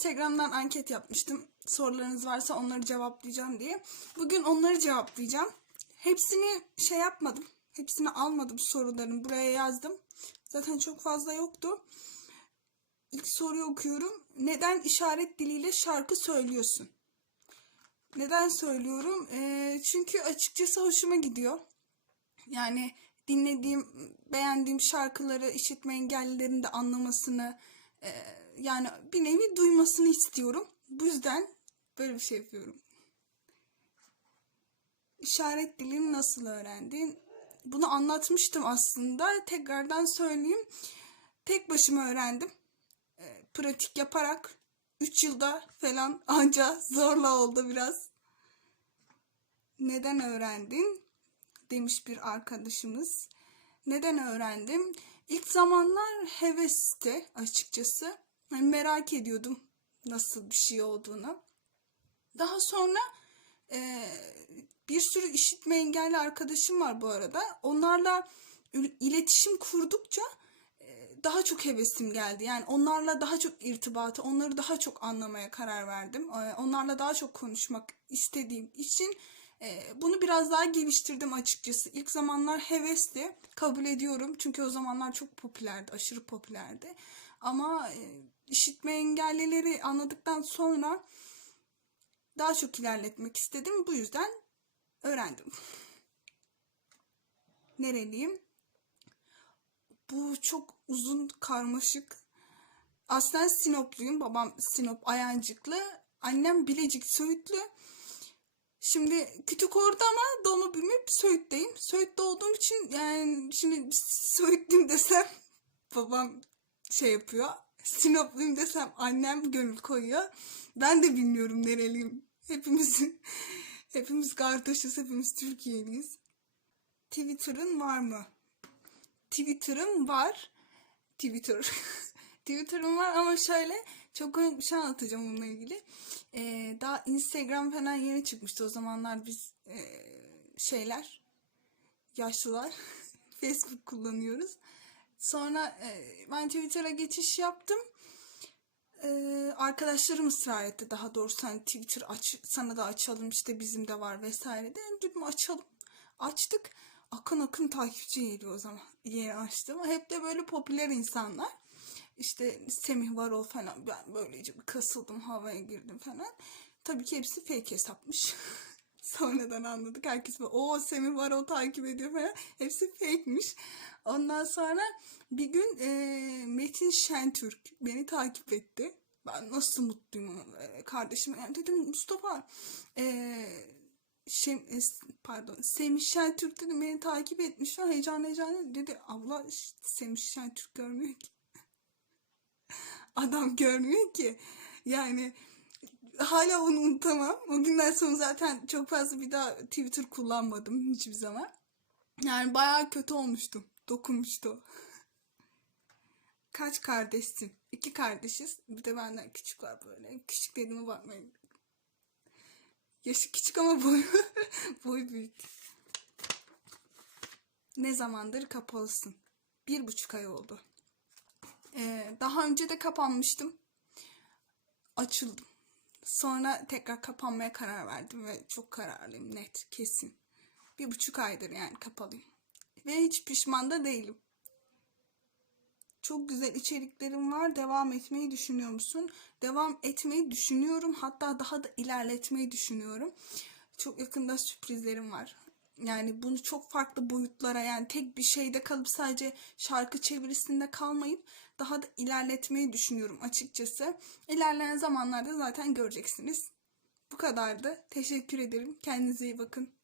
Instagram'dan anket yapmıştım. Sorularınız varsa onları cevaplayacağım diye. Bugün onları cevaplayacağım. Hepsini şey yapmadım. Hepsini almadım soruların. Buraya yazdım. Zaten çok fazla yoktu. İlk soruyu okuyorum. Neden işaret diliyle şarkı söylüyorsun? Neden söylüyorum? E, çünkü açıkçası hoşuma gidiyor. Yani dinlediğim, beğendiğim şarkıları işitme engellilerin de anlamasını, e, yani bir nevi duymasını istiyorum. Bu yüzden böyle bir şey yapıyorum. İşaret dilini nasıl öğrendin? Bunu anlatmıştım aslında. Tekrardan söyleyeyim. Tek başıma öğrendim. E, pratik yaparak 3 yılda falan anca zorla oldu biraz. Neden öğrendin? demiş bir arkadaşımız. Neden öğrendim? İlk zamanlar hevesti açıkçası. Yani merak ediyordum nasıl bir şey olduğunu. Daha sonra e, bir sürü işitme engelli arkadaşım var bu arada. Onlarla iletişim kurdukça e, daha çok hevesim geldi. Yani onlarla daha çok irtibatı, onları daha çok anlamaya karar verdim. E, Onlarla daha çok konuşmak istediğim için bunu biraz daha geliştirdim açıkçası. İlk zamanlar hevesti, kabul ediyorum. Çünkü o zamanlar çok popülerdi, aşırı popülerdi. Ama e, işitme engellileri anladıktan sonra daha çok ilerletmek istedim. Bu yüzden öğrendim. Nereliyim? Bu çok uzun, karmaşık. Aslen Sinopluyum. Babam Sinop Ayancıklı. Annem Bilecik Söğütlü. Şimdi kütük orada ama doğma büyüme Söğüt'teyim. Söğüt'te olduğum için yani şimdi Söğütlüyüm desem babam şey yapıyor. Sinopluyum desem annem gönül koyuyor. Ben de bilmiyorum nereliyim. Hepimiz hepimiz kardeşiz, hepimiz Türkiye'liyiz. Twitter'ın var mı? Twitter'ım var. Twitter. Twitter'ım var ama şöyle çok komik bir şey anlatacağım onunla ilgili. Ee, daha Instagram falan yeni çıkmıştı. O zamanlar biz e, şeyler, yaşlılar Facebook kullanıyoruz. Sonra e, ben Twitter'a geçiş yaptım. Ee, arkadaşlarım ısrar etti daha doğrusu hani Twitter aç, sana da açalım işte bizim de var vesaire de dedim açalım. Açtık. Akın akın takipçi geliyor o zaman. Yeni açtım. Hep de böyle popüler insanlar. İşte Semih Varol falan. Ben böylece bir kasıldım havaya girdim falan. Tabii ki hepsi fake hesapmış. Sonradan anladık. Herkes o Semih Varol takip ediyor falan. Hepsi fake'miş. Ondan sonra bir gün e, Metin Şentürk beni takip etti. Ben nasıl mutluyum kardeşime. Yani dedim Mustafa e, e, pardon Semih Şentürk dedim beni takip etmiş. Heyecan heyecan dedi. Abla Semih Şentürk görmüyor ki. Adam görmüyor ki. Yani hala onu unutamam. O günden sonra zaten çok fazla bir daha Twitter kullanmadım hiçbir zaman. Yani bayağı kötü olmuştum. Dokunmuştu. Kaç kardeşsin? İki kardeşiz. Bir de benden küçük var böyle. Küçük dediğime bakmayın. Yaşı küçük ama boyu, boyu büyük. Ne zamandır kapalısın? Bir buçuk ay oldu. Ee, daha önce de kapanmıştım. Açıldım. Sonra tekrar kapanmaya karar verdim ve çok kararlıyım net kesin. Bir buçuk aydır yani kapalıyım. Ve hiç pişman da değilim. Çok güzel içeriklerim var. Devam etmeyi düşünüyor musun? Devam etmeyi düşünüyorum. Hatta daha da ilerletmeyi düşünüyorum. Çok yakında sürprizlerim var. Yani bunu çok farklı boyutlara yani tek bir şeyde kalıp sadece şarkı çevirisinde kalmayıp daha da ilerletmeyi düşünüyorum açıkçası. İlerleyen zamanlarda zaten göreceksiniz. Bu kadardı. Teşekkür ederim. Kendinize iyi bakın.